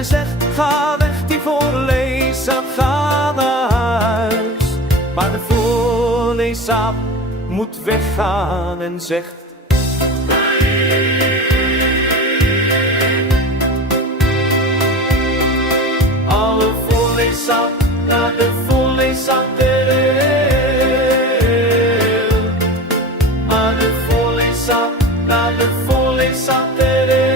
hij zegt, ga weg die voorlezer, ga naar huis. Maar de voorlezer moet weggaan en zegt, alle voorlezer naar de voorlezer terug. Maar de voorlezer naar de voorlezer terug.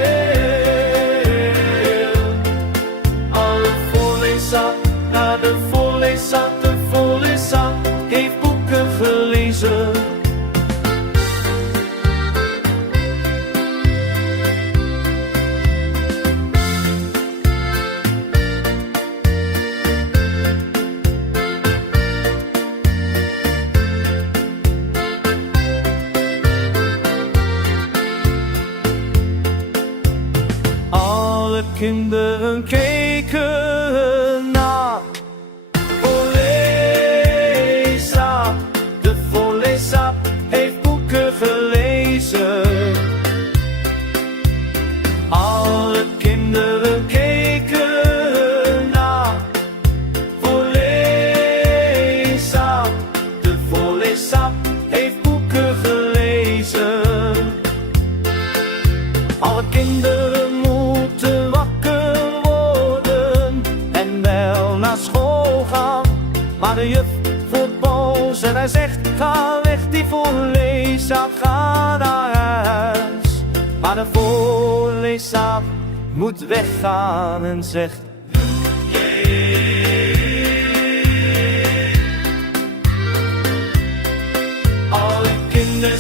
Alle voorlezer naar de voorlezer, de voorlezer heeft boeken gelezen. Alle kinderen keken naar voorlezer. De voorlezer heeft boeken gelezen. Alle kinderen keken naar voorlezer. De voorlezer heeft boeken gelezen. Alle kinderen moeten wakker worden en wel naar school gaan. Maar de juf wordt boos en hij zegt, ga weg die voorlezer, ga naar huis. Maar de voorlezer moet weggaan en zegt, alle kinderen